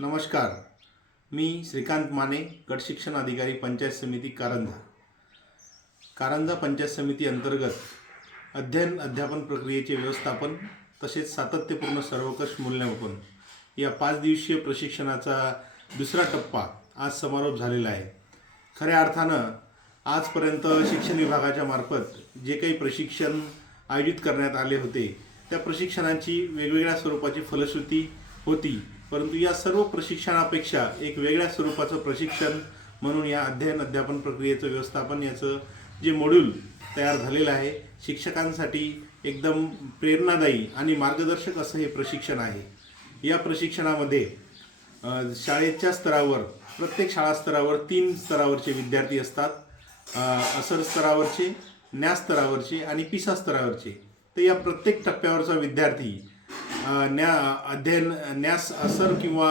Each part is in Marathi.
नमस्कार. मी श्रीकांत माने गट शिक्षण अधिकारी पंचायत समिती कारंजा. कारंजा पंचायत समिती अंतर्गत अध्ययन अध्यापन प्रक्रियेचे व्यवस्थापन तसेच सातत्यपूर्ण सर्वकष मूल्यमापन या पाच दिवसीय प्रशिक्षणाचा दुसरा टप्पा आज समारोप झालेला आहे. खऱ्या अर्थानं आजपर्यंत शिक्षण विभागाच्या मार्फत जे काही प्रशिक्षण आयोजित करण्यात आले होते त्या प्रशिक्षणाची वेगवेगळ्या स्वरूपाची फलश्रुती होती. परंतु या सर्व प्रशिक्षणापेक्षा एक वेगळ्या स्वरूपाचं प्रशिक्षण म्हणून या अध्ययन अध्यापन प्रक्रियेचं व्यवस्थापन याचं जे मॉड्यूल तयार झालेलं आहे शिक्षकांसाठी एकदम प्रेरणादायी आणि मार्गदर्शक असं हे प्रशिक्षण आहे. या प्रशिक्षणामध्ये शाळेच्या स्तरावर प्रत्येक शाळा स्तरावर तीन स्तरावरचे विद्यार्थी असतात. असर स्तरावरचे न्यास स्तरावरचे आणि पिसा स्तरावरचे. तर या प्रत्येक टप्प्यावरचा विद्यार्थी न्या अध्ययन न्यास असर किंवा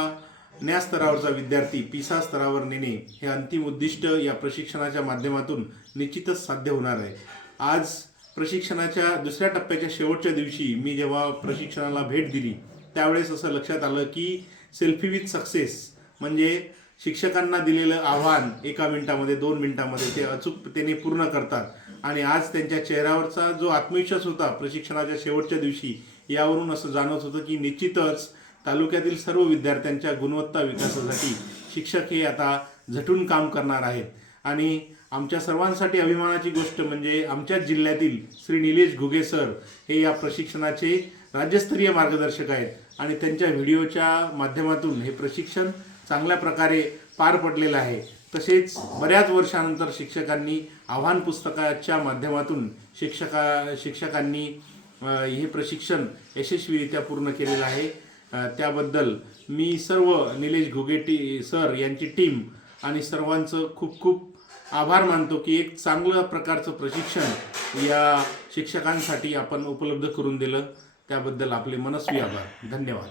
न्यास स्तरावरचा विद्यार्थी पिसा स्तरावर नेणे हे अंतिम उद्दिष्ट या प्रशिक्षणाच्या माध्यमातून निश्चितच साध्य होणार आहे. आज प्रशिक्षणाच्या दुसऱ्या टप्प्याच्या शेवटच्या दिवशी मी जेव्हा प्रशिक्षणाला भेट दिली त्यावेळेस असं लक्षात आलं की सेल्फी विथ सक्सेस म्हणजे शिक्षकांना दिलेलं आव्हान एका मिनिटामध्ये दोन मिनिटामध्ये ते अचूकतेने पूर्ण करतात. आणि आज त्यांच्या चेहऱ्यावरचा जो आत्मविश्वास होता प्रशिक्षणाच्या शेवटच्या दिवशी यावरून असं जाणवत होतं की निश्चितच तालुक्यातील सर्व विद्यार्थ्यांच्या गुणवत्ता विकासासाठी शिक्षक हे आता झटून काम करणार आहेत. आणि आमच्या सर्वांसाठी अभिमानाची गोष्ट म्हणजे आमच्याच जिल्ह्यातील श्री निलेश घुगे सर हे या प्रशिक्षणाचे राज्यस्तरीय मार्गदर्शक आहेत आणि त्यांच्या व्हिडिओच्या माध्यमातून हे प्रशिक्षण चांगल्या प्रकारे पार पडलेलं आहे. तसेच बऱ्याच वर्षानंतर शिक्षकांनी आव्हान पुस्तकाच्या माध्यमातून शिक्षका शिक्षकांनी हे प्रशिक्षण यशस्वीरित्या पूर्ण केलेलं आहे. त्याबद्दल मी सर्व निलेश घुगेटी सर यांची टीम आणि सर्वांचं खूप खूप आभार मानतो की एक चांगलं प्रकारचं प्रशिक्षण या शिक्षकांसाठी आपण उपलब्ध करून दिलं. त्याबद्दल आपले मनस्वी आभार. धन्यवाद.